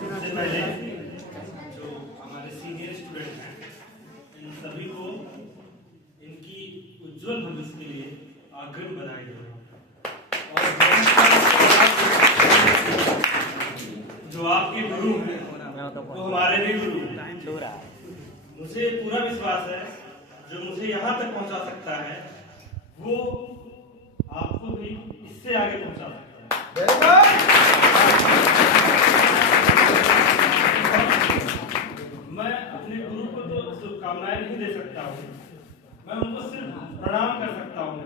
सबसे पहले जो हमारे सीनियर स्टूडेंट हैं, इन सभी को इनकी उज्जवल भविष्य के लिए अग्रिम बधाई दो। और जो आपके गुरु हैं वो हमारे भी गुरु हैं। मुझे पूरा विश्वास है जो मुझे यहाँ तक पहुँचा सकता है वो आपको भी इससे आगे पहुँचा सकता है। मैं अपने गुरु को तो शुभकामनाएं नहीं दे सकता हूँ, मैं उनको सिर्फ प्रणाम कर सकता हूँ।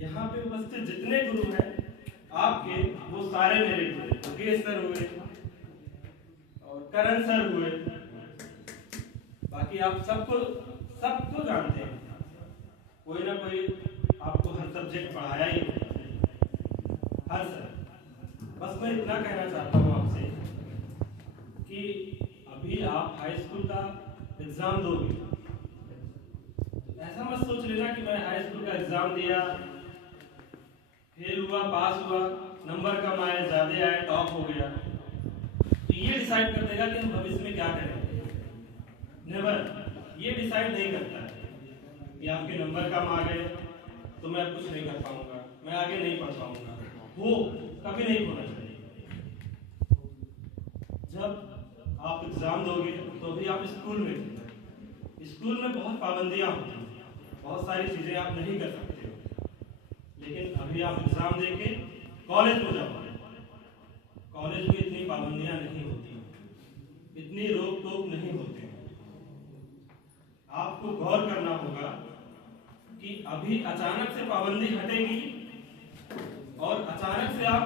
यहाँ पे उपस्थित जितने गुरु हैं आपके, वो सारे मेरे गुरु, मुकेश सर हुए और करण सर हुए, बाकी आप सबको जानते हैं। कोई ना कोई आपको हर सब्जेक्ट पढ़ाया ही हर सर। बस मैं इतना कहना चाहता हूँ आपसे कि अभी आप हाई स्कूल का एग्जाम दोगे, ऐसा मत सोच लेना कि मैं हाई स्कूल का एग्जाम दिया, फेल हुआ, पास हुआ, नंबर कम आए, ज्यादा आए, टॉप हो गया, तो ये डिसाइड कर देगा कि हम भविष्य में क्या करेंगे। नेवर, ये डिसाइड नहीं करता है कि आपके नंबर कम आ गए तो मैं कुछ नहीं कर पाऊंगा, मैं आगे नहीं पढ़ पाऊंगा। वो कभी नहीं होना चाहिए। जब आप एग्जाम दोगे तो भी आप स्कूल में बहुत पाबंदियां होती हैं, बहुत सारी चीजें आप नहीं कर सकते हो, लेकिन अभी आप एग्जाम देके कॉलेज में जाओ, कॉलेज में इतनी पाबंदियां नहीं होती, इतनी रोक टोक नहीं होती। आपको गौर करना होगा कि अभी अचानक से पाबंदी हटेगी और अचानक से आप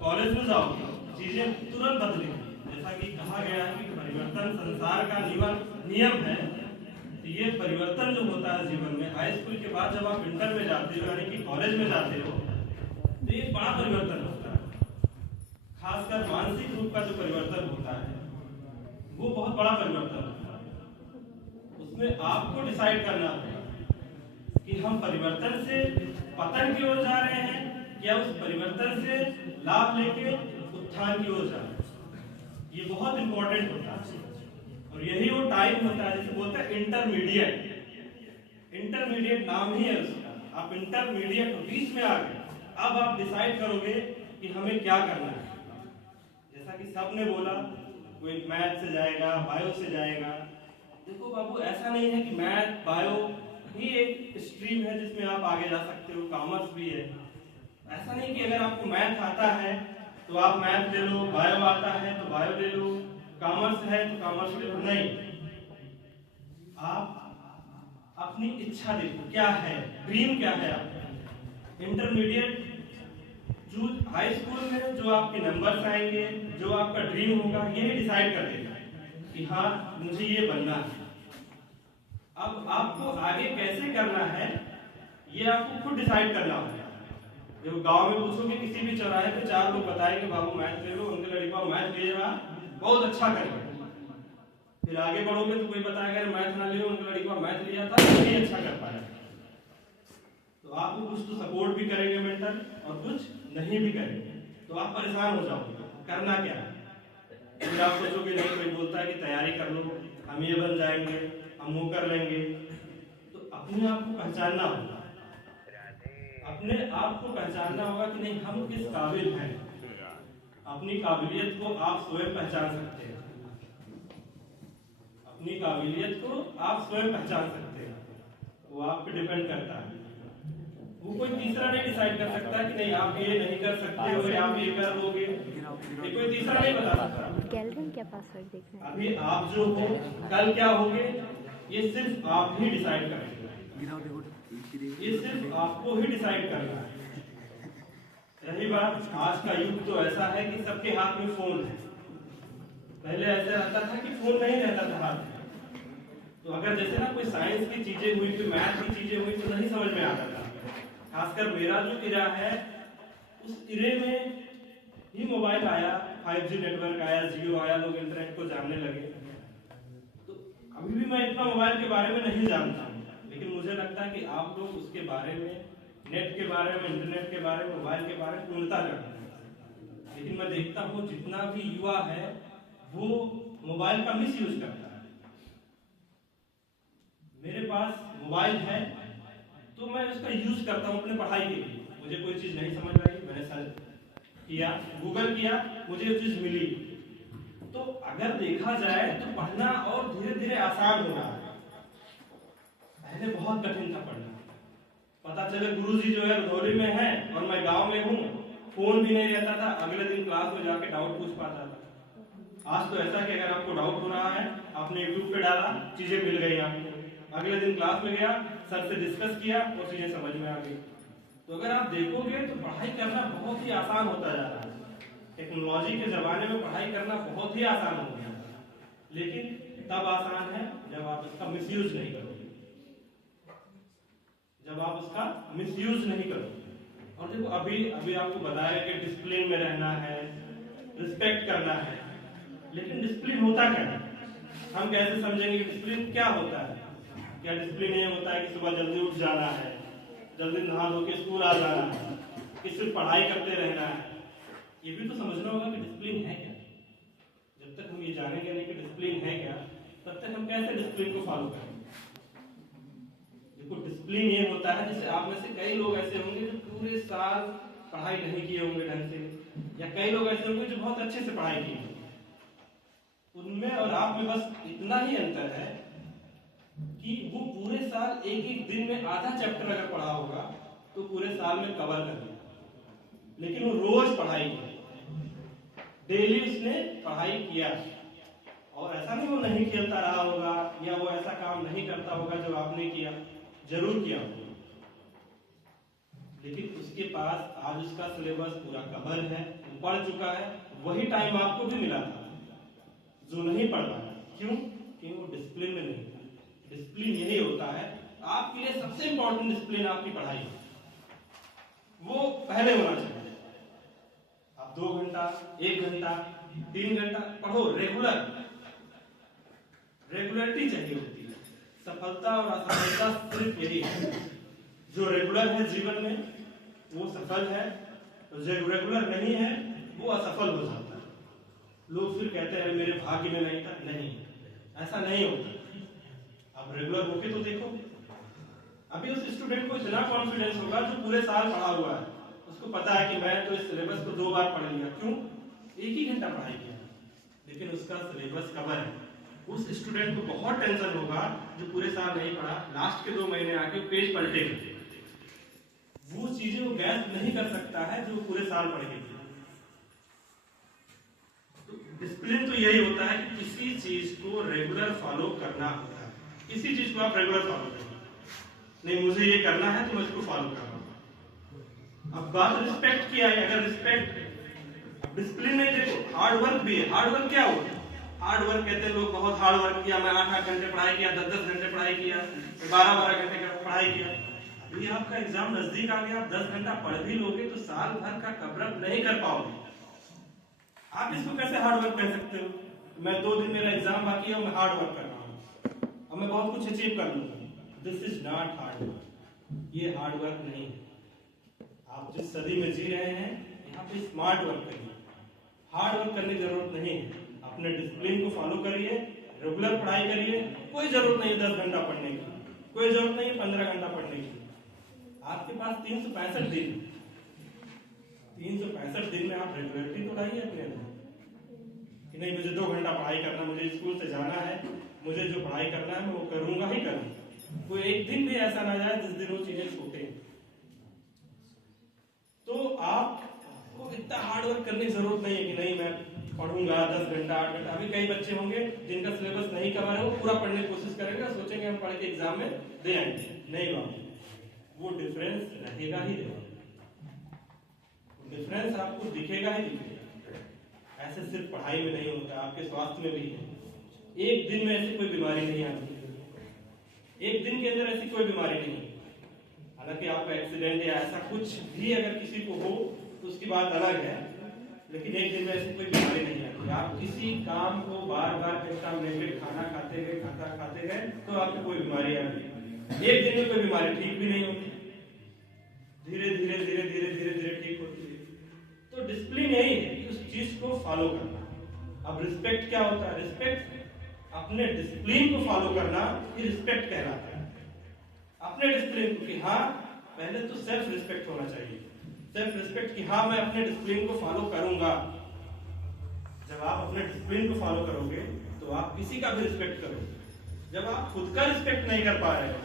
कॉलेज में जाओगे, चीजें तुरंत बदलेंगी। जैसा कि कहा गया है कि परिवर्तन संसार का नियम है। तो ये परिवर्तन जो होता है जीवन में, हाई स्कूल के बाद जब आप इंटर में जाते हो यानी कि कॉलेज में जाते हो, तो ये बड़ा परिवर्तन होता है। खासकर मानसिक रूप का जो परिवर्तन होता है वो बहुत बड़ा परिवर्तन होता है। उसमें आपको डिसाइड करना होगा कि हम परिवर्तन से पतन की ओर जा रहे हैं या उस परिवर्तन से लाभ लेके उत्थान की ओर जा रहे हैं। ये बहुत इंपॉर्टेंट होता है और यही वो टाइम होता है जिसे बोलते हैं इंटरमीडिएट नाम ही है उसका। आप इंटरमीडिएट बीच में आ गए, अब आप डिसाइड करोगे कि हमें क्या करना है। जैसा कि सबने बोला, कोई मैथ से जाएगा, बायो से जाएगा। देखो बाबू, ऐसा नहीं है कि मैथ बायो ही एक स्ट्रीम है जिसमें आप आगे जा सकते हो, कॉमर्स भी है। ऐसा नहीं कि अगर आपको मैथ आता है तो आप मैथ ले लो, बायो आता है तो बायो ले लो, कॉमर्स है तो कॉमर्स ले लो। नहीं, आप अपनी इच्छा देखो, क्या है ड्रीम, क्या है आपका। इंटरमीडिएट जो हाई स्कूल में जो आपके नंबर्स आएंगे, जो आपका ड्रीम होगा, यही डिसाइड कर देगा कि हाँ मुझे ये बनना है। अब आपको आगे कैसे करना है ये आपको खुद डिसाइड करना होगा। जब गांव में पूछोगे किसी भी चौराहे पे, 4 लोग बताएंगे बाबू मैथ ले लो, उनके लड़का मैथ लीजिएगा बहुत अच्छा करेगा। फिर आगे बढ़ोगे तो कोई बताएगा मैथ ना लियो, उनके लड़का मैथ लिया था नहीं अच्छा कर पाया। तो आपको कुछ तो सपोर्ट भी करेंगे मेंटर और कुछ नहीं भी करेंगे, तो आप परेशान हो जाओगे करना क्या है। फिर आप सोचोगे नहीं, कोई बोलता है कि तैयारी कर लो, हम ये बन जाएंगे, हम वो कर लेंगे। तो अपने आप को पहचानना होगा, अपने आप को पहचानना होगा कि नहीं हम किस काबिल हैं। अपनी काबिलियत को आप स्वयं पहचान सकते हैं, अपनी काबिलियत को आप स्वयं पहचान सकते हैं, वो आप पे डिपेंड करता है। वो कोई तीसरा नहीं डिसाइड कर सकता कि नहीं आप ये नहीं कर सकते हो, आप ये कर लोगे, ये कोई तीसरा नहीं बता सकता। कैल्विन क्या पासवर्ड देखना है? अभी आप जो हो कल क्या होगे ये सिर्फ आप ही डिसाइड करेंगे, ये सिर्फ आपको ही डिसाइड करना है। रही बात, आज का युग तो ऐसा है कि सबके हाथ में फोन है। पहले ऐसा रहता था कि फोन नहीं रहता था हाथ में, तो अगर जैसे ना कोई साइंस की चीजें हुई, कोई मैथ की चीजें हुई तो नहीं समझ में आता था। खासकर मेरा जो इरा है उस इरे में ही मोबाइल आया, 5G नेटवर्क आया, जियो आया, लोग इंटरनेट को जानने लगे। तो अभी भी मैं इतना मोबाइल के बारे में नहीं जानता हूँ, लेकिन मुझे लगता है कि आप लोग उसके बारे में, नेट के बारे में, इंटरनेट के बारे में, मोबाइल के बारे में पूर्णता जानते हैं। लेकिन मैं देखता हूँ जितना भी युवा है वो मोबाइल का मिस यूज करता है। मेरे पास मोबाइल है तो मैं उसका यूज करता हूँ अपने पढ़ाई के लिए। मुझे कोई चीज नहीं समझ आई, मैंने सर्च किया, गूगल किया, मुझे वो चीज मिली। तो अगर देखा जाए तो पढ़ना और धीरे धीरे आसान हो रहा है। पहले बहुत कठिन था पढ़ना। पता चले गुरुजी जो है रधौली में है और मैं गांव में हूँ, फोन भी नहीं रहता था, अगले दिन क्लास में जाके डाउट पूछ पाता था। आज तो ऐसा कि अगर आपको डाउट हो रहा है, आपने यूट्यूब पे डाला, चीजें मिल गई आपको, अगले दिन क्लास में गया, सर से डिस्कस किया और चीजें समझ में आ गई। तो अगर आप देखोगे तो पढ़ाई करना बहुत ही आसान होता जा रहा है। टेक्नोलॉजी के जमाने में पढ़ाई करना बहुत ही आसान हो गया, लेकिन तब आसान है जब आप इसका मिसयूज नहीं करोगे, जब आप उसका मिसयूज नहीं करोगे। और देखो अभी आपको बताया कि डिसिप्लिन में रहना है, रिस्पेक्ट करना है, लेकिन डिसिप्लिन होता क्या है? हम कैसे समझेंगे डिसिप्लिन क्या होता है? क्या डिसिप्लिन ये होता है कि सुबह जल्दी उठ जाना है, जल्दी नहा धो के स्कूल आ जाना है, कि सिर्फ पढ़ाई करते रहना है? ये भी तो समझना होगा कि डिसिप्लिन है क्या। जब तक हम ये जानेंगे नहीं कि डिसिप्लिन है क्या, तब तक हम कैसे डिसिप्लिन को फॉलो करेंगे? देखो डिसिप्लिन ये होता है, जैसे आप में से कई लोग ऐसे होंगे जो पूरे साल पढ़ाई नहीं किए होंगे ढंग से, या कई लोग ऐसे होंगे जो बहुत अच्छे से पढ़ाई किए। उनमें और आप में बस इतना ही अंतर है कि वो पूरे साल एक एक दिन में आधा चैप्टर अगर पढ़ा होगा तो पूरे साल में कवर कर लिया, लेकिन वो रोज पढ़ाई किया, डेली उसने पढ़ाई किया। और ऐसा नहीं वो नहीं खेलता रहा होगा या वो ऐसा काम नहीं करता होगा जो आपने किया, जरूर किया होगा, लेकिन उसके पास आज उसका सिलेबस पूरा कवर है, वो पढ़ चुका है। वही टाइम आपको भी मिला था जो नहीं पढ़ पाया। क्यों? कि वो डिसिप्लिन में नहीं था। डिसिप्लिन यही होता है, आपके लिए सबसे इंपॉर्टेंट डिसिप्लिन आपकी पढ़ाई है, वो पहले होना चाहिए। आप 2 घंटा, 1 घंटा, 3 घंटा पढ़ो, रेगुलरिटी चाहिए होती है। सफलता और असफलता सिर्फ यही है, जो रेगुलर है जीवन में वो सफल है, तो जो रेगुलर नहीं है वो असफल हो जाता है। लोग फिर कहते हैं मेरे भाग्य में नहीं था। नहीं, ऐसा नहीं होता। आप रेगुलर होके तो देखो। अभी उस स्टूडेंट को इतना कॉन्फिडेंस होगा जो पूरे साल पढ़ा हुआ है, उसको पता है कि मैं तो इस सिलेबस को 2 बार पढ़ लिया। क्यों? 1 ही घंटा पढ़ाई किया, लेकिन उसका सिलेबस कवर है। उस स्टूडेंट को बहुत टेंशन होगा जो पूरे साल नहीं पढ़ा, लास्ट के 2 महीने आके पेज पलटेगा। वो चीजें वो गैस नहीं कर सकता है जो पूरे साल पढ़ के। तो डिसिप्लिन तो यही होता है कि किसी चीज को रेगुलर फॉलो करना होता है। किसी चीज को आप रेगुलर फॉलो करें, नहीं मुझे ये करना है तो मैं इसको फॉलो कर रहा हूं। अब बात रिस्पेक्ट की आई, अगर रिस्पेक्ट डिसिप्लिन में देखो हार्ड वर्क भी है। हार्ड वर्क क्या होता है? हार्ड वर्क कहते हैं लोग बहुत हार्ड वर्क किया, मैं 8-8 घंटे पढ़ाई किया, 10-10 घंटे पढ़ाई किया, 12-12 घंटे का पढ़ाई किया। अभी आपका एग्जाम नजदीक आ गया, आप 10 घंटा पढ़ भी लोगे तो साल भर का कवरअप नहीं कर पाओगे। आप इसको कैसे हार्ड वर्क कह सकते हो? मैं 2 दिन मेरा एग्जाम बाकी है और मैं हार्ड वर्क कर रहा हूँ और मैं बहुत कुछ अचीव कर लूंगा। This is not hard work, ये हार्ड वर्क नहीं है। आप जिस सदी में जी रहे हैं यहाँ पे स्मार्ट वर्क करिए, हार्ड वर्क करने की जरूरत नहीं है। अपने डिसिप्लिन को फॉलो करिए, रेगुलर पढ़ाई करिए। कोई जरूरत नहीं 10 घंटा पढ़ने की, कोई जरूरत नहीं 15 घंटा पढ़ने की। आपके पास 365 दिन, 365 दिन में आप रेगुलरिटी तो लाइए अपने अंदर कि नहीं मुझे 2 घंटा पढ़ाई करना, मुझे स्कूल से जाना है, मुझे जो पढ़ाई करना है मैं वो करूंगा ही करूंगा। कोई एक दिन भी ऐसा ना जाए जिस दिन वो चीजें छूटे। तो आपको इतना हार्ड वर्क करने की जरूरत नहीं है कि नहीं मैं पढ़ूंगा 10 घंटा 8 घंटा। अभी कई बच्चे होंगे जिनका सिलेबस नहीं कवर है, वो पूरा पढ़ने की कोशिश करेंगे, सोचेंगे हम पढ़ के एग्जाम में दे आएंगे। नहीं बात, वो डिफरेंस रहेगा ही रहेगा, डिफरेंस आपको दिखेगा ही दिखेगा। ऐसे सिर्फ पढ़ाई में नहीं होता, आपके स्वास्थ्य में भी है। एक दिन में ऐसी कोई बीमारी नहीं आती, एक दिन के अंदर ऐसी कोई बीमारी नहीं। हालांकि आपका एक्सीडेंट या ऐसा कुछ भी अगर किसी को हो तो उसकी बात अलग है, लेकिन एक दिन में ऐसी कोई बीमारी नहीं आती। आप किसी काम को बार बार खाना खाते गए तो आपको कोई बीमारी आ गई। एक दिन में कोई बीमारी ठीक भी नहीं होती, धीरे धीरे ठीक होती है। तो तो डिसिप्लिन यही है कि उस चीज को फॉलो करना। अब रिस्पेक्ट क्या होता है? रिस्पेक्ट अपने डिसिप्लिन को फॉलो करना ये रिस्पेक्ट कहलाता है। अपने डिसिप्लिन को, कि हाँ पहले तो सेल्फ रिस्पेक्ट होना चाहिए। सेल्फ रिस्पेक्ट कि हाँ मैं अपने डिसिप्लिन को फॉलो करूंगा। जब आप अपने डिसिप्लिन को फॉलो करोगे तो आप किसी का भी रिस्पेक्ट करोगे। जब आप खुद का रिस्पेक्ट नहीं कर पा रहे हो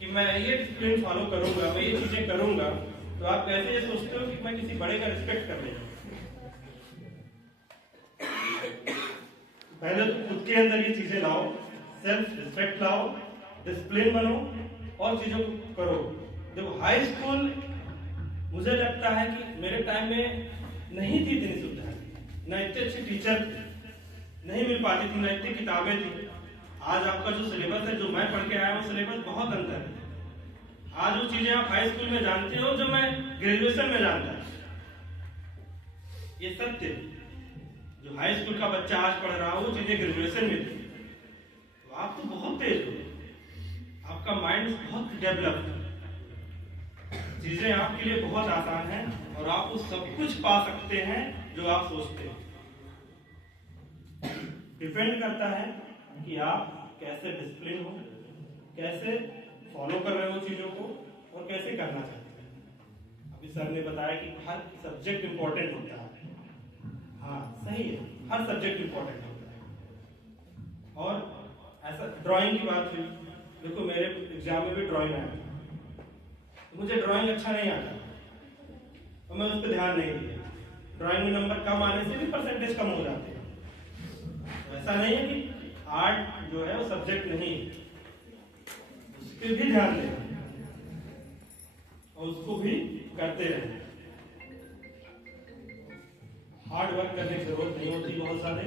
कि मैं ये डिसिप्लिन फॉलो करूंगा, मैं ये चीजें करूंगा, तो आप कैसे ये सोचते हो कि मैं किसी बड़े का रिस्पेक्ट कर लेगा? पहले तो खुद के अंदर ये चीजें लाओ, सेल्फ रिस्पेक्ट लाओ, डिसिप्लिन बनो और चीजों को करो। देखो हाई स्कूल मुझे लगता है कि मेरे टाइम में नहीं थी इतनी सुविधा, न इतने अच्छे टीचर नहीं मिल पाती थी, न इतनी किताबें थी। आज आपका जो सिलेबस है, जो मैं पढ़ के आया हूँ, सिलेबस बहुत अंतर है। आज वो चीजें आप हाई स्कूल में जानते हो जो मैं ग्रेजुएशन में जानता हूँ। ये सत्य, जो हाई स्कूल का बच्चा आज पढ़ रहा हो वो चीजें ग्रेजुएशन में थी। तो आप तो बहुत तेज हो, आपका माइंड बहुत डेवलप है, चीजें आपके लिए बहुत आसान है और आप उस सब कुछ पा सकते हैं जो आप सोचते हैं। डिपेंड करता है कि आप कैसे डिसिप्लिन हो, कैसे फॉलो कर रहे हो चीजों को और कैसे करना चाहते हैं। अभी सर ने बताया कि हर सब्जेक्ट इंपॉर्टेंट होता है। हाँ सही है, हर सब्जेक्ट इंपॉर्टेंट होता है। और ऐसा ड्राइंग की बात हुई, देखो मेरे एग्जाम में भी ड्राइंग आया, तो मुझे ड्राइंग अच्छा नहीं आता और मैं उस पर ध्यान नहीं दिया। ड्राइंग में नंबर कम आने से भी परसेंटेज कम हो जाते हैं। तो ऐसा नहीं है कि आर्ट जो है वो सब्जेक्ट नहीं, उस पर भी ध्यान दें और उसको भी करते रहें। हार्ड वर्क करने की जरूरत नहीं होती बहुत सारे।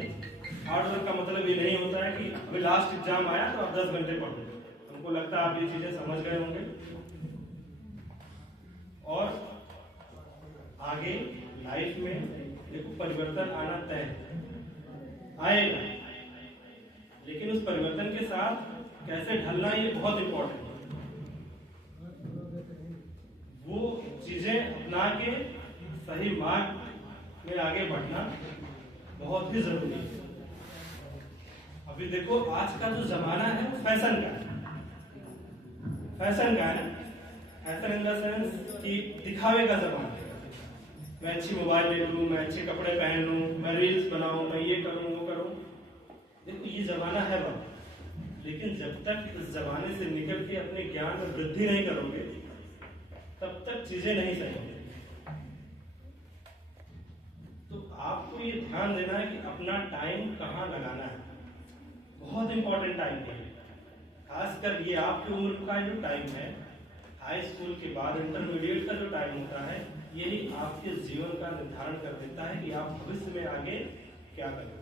हार्ड वर्क का मतलब ये नहीं होता है कि अभी लास्ट एग्जाम आया तो आप 10 घंटे पढ़ो। हमको लगता है आप ये चीजें समझ गए होंगे। और आगे लाइफ में देखो परिवर्तन आना तय आएगा, लेकिन उस परिवर्तन के साथ कैसे ढलना ये बहुत इंपॉर्टेंट है। वो चीजें अपना के सही मार्ग में आगे बढ़ना बहुत ही जरूरी है। अभी देखो आज का जो जमाना है वो फैशन का है। फैशन का है, फैशन इन द सेंस कि दिखावे का जमाना है। मैं अच्छी मोबाइल ले लूं, मैं अच्छे कपड़े पहन लूं, मैं रील्स बनाऊं, मैं ये करूं वो करूं। देखो ये जमाना है बात, लेकिन जब तक इस जमाने से निकल के अपने ज्ञान में वृद्धि नहीं करोगे तब तक चीजें नहीं सही होंगी। तो आपको ये ध्यान देना है कि अपना टाइम कहाँ लगाना है, बहुत इंपॉर्टेंट टाइम है। खासकर ये आपकी उम्र का जो टाइम है, हाई स्कूल के बाद इंटरमीडिएट का जो टाइम होता है, यही आपके जीवन का निर्धारण कर देता है कि आप भविष्य में आगे क्या करोगे।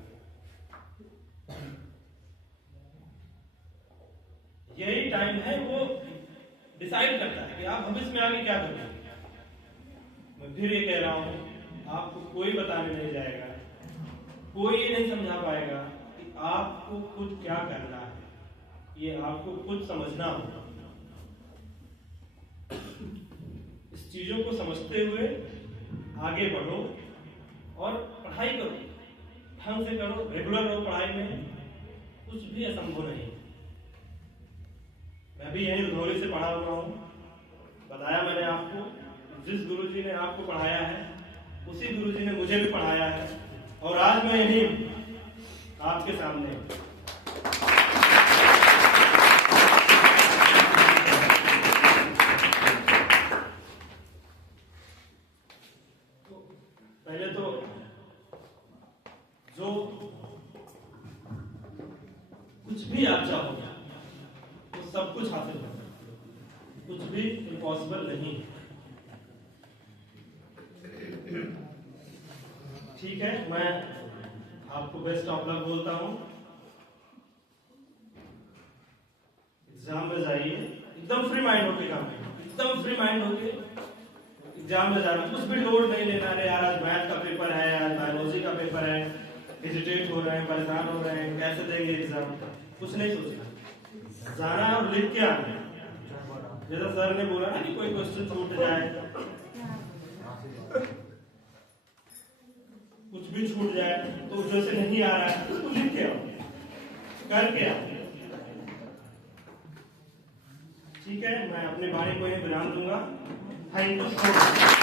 यही टाइम है वो डिसाइड करता है कि आप भविष्य में आगे क्या करोगे। मैं फिर ये कह रहा हूं, आपको कोई बताने नहीं जाएगा, कोई ये नहीं समझा पाएगा कि आपको खुद क्या करना है। ये आपको खुद समझना होगा। इस चीजों को समझते हुए आगे बढ़ो और पढ़ाई करो, ढंग से करो, रेगुलर रहो पढ़ाई में, कुछ भी असंभव नहीं। मैं भी यही उधौली से पढ़ा हुआ हूँ। बताया मैंने आपको, जिस गुरुजी ने आपको पढ़ाया है उसी गुरुजी ने मुझे भी पढ़ाया है और आज मैं यही आपके सामने। पहले तो जो कुछ भी आप चाहोगे वो सब कुछ हासिल कर सकते हो, कुछ भी इम्पॉसिबल नहीं। ठीक है, मैं आपको बेस्ट ऑफ लक बोलता हूं। एग्जाम में जाइए एकदम फ्री माइंड होके काम करिए, एकदम फ्री माइंड होके एग्जाम में जाना। कुछ भी लोड नहीं लेना। अरे यार आज मैथ का पेपर है, आज बायोलॉजी का पेपर है, हेजिटेट हो रहे हैं, परेशान हो रहे हैं, कैसे देंगे एग्जाम, कुछ नहीं सोचना, जाना और लिख के आना। जैसा सर ने बोला ना कि कोई क्वेश्चन छूट जाए भी छूट जाए तो जैसे नहीं आ रहा है तो उसको लिख के आओ, करके आओ। ठीक है, मैं अपने बारे को यही विराम दूंगा। Thank you so much.